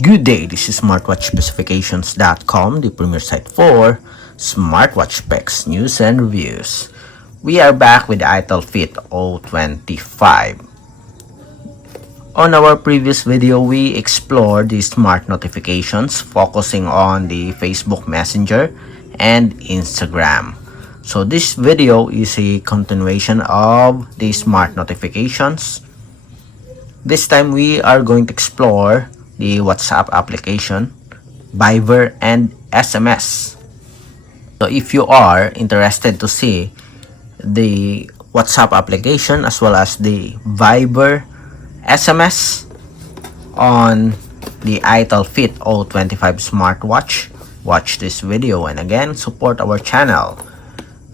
Good day, this is smartwatchspecifications.com, the premier site for smartwatch specs, news, and reviews. We are back with the Itel Fit O25. On our previous video, we explored the smart notifications focusing on the Facebook Messenger and Instagram. So this video is a continuation of the smart notifications. This time we are going to explore the WhatsApp application, Viber, and SMS. So if you are interested to see the WhatsApp application as well as the Viber SMS on the Itel Fit O25 smartwatch, watch this video, and again, support our channel.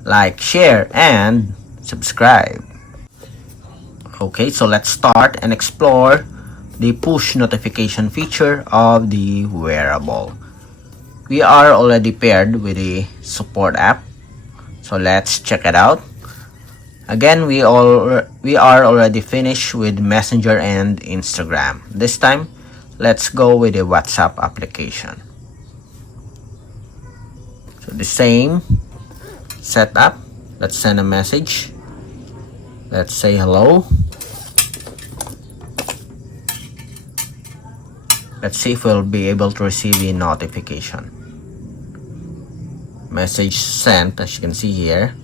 Like, share, and subscribe. Okay, so let's start and explore the push notification feature of the wearable. We are already paired with the support app, so let's check it out. Again, we are already finished with Messenger and Instagram. This time, let's go with the WhatsApp application. So the same setup. Let's send a message. Let's say hello. Let's see if we'll be able to receive a notification. Message sent, as you can see here.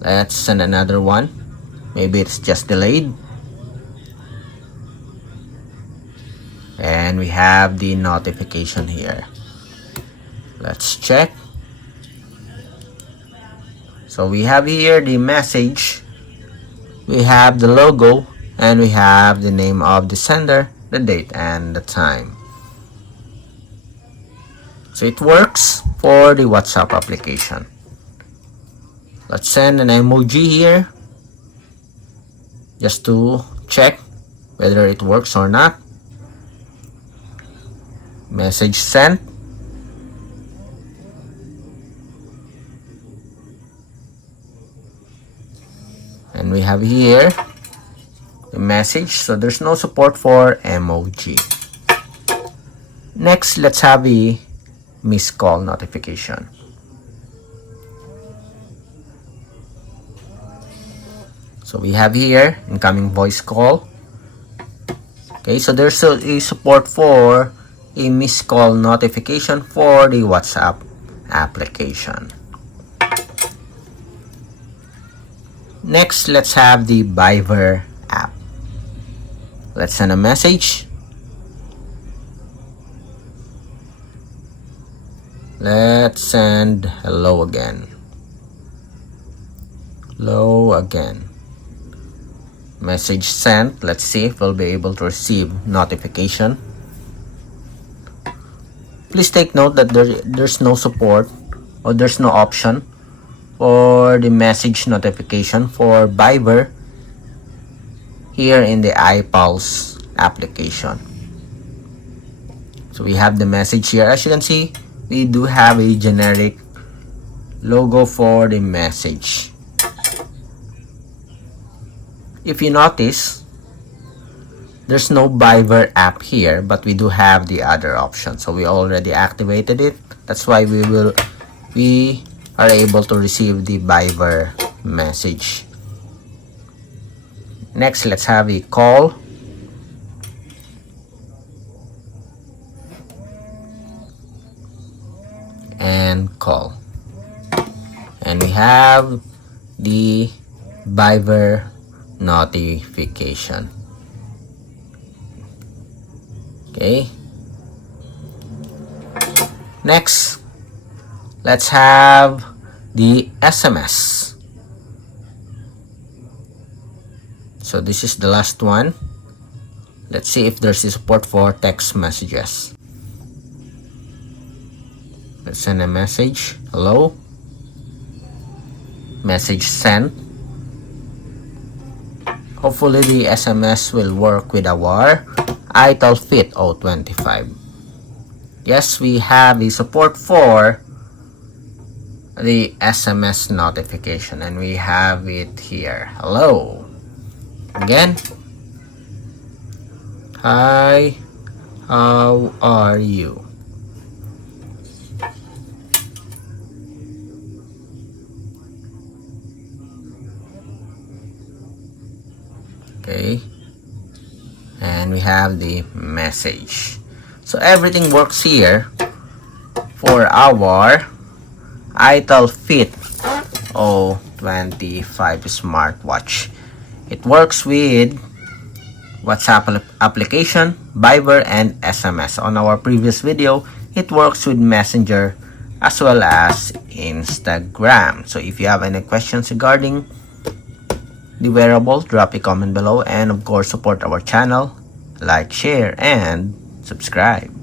Let's send another one. Maybe it's just delayed. And we have the notification here. Let's check. So we have here the message. We have the logo. And we have the name of the sender, the date, and the time. So it works for the WhatsApp application. Let's send an emoji here just to check whether it works or not. Message sent. And we have here the message, so there's no support for emoji. Next, let's have a missed call notification. So we have here incoming voice call. Okay, so there's a support for a missed call notification for the WhatsApp application. Next, let's have the Viber app. Let's send a message. Let's send hello again. Hello again. Message sent. Let's see if we'll be able to receive notification. Please take note that there's no support or there's no option for the message notification for Viber here in the iPulse application. So we have the message here. As you can see, we do have a generic logo for the message. If you notice, there's no Viber app here, but we do have the other option. So we already activated it. That's why we are able to receive the Viber message. Next, let's have a call. And call. And we have the Viber notification. Okay. Next, let's have the SMS. So this is the last one. Let's see if there's a support for text messages. Let's send a message. Hello. Message sent. Hopefully the SMS will work with our Itel Fit O25. Yes, we have the support for the SMS notification, and we have it here. Hello. Again. Hi. How are you? Okay, and we have the message. So everything works here for our Itel Fit O25 smartwatch. It works with WhatsApp application, Viber, and SMS. On our previous video, it works with Messenger as well as Instagram. So if you have any questions regarding the wearable, drop a comment below, and of course support our channel, like, share, and subscribe.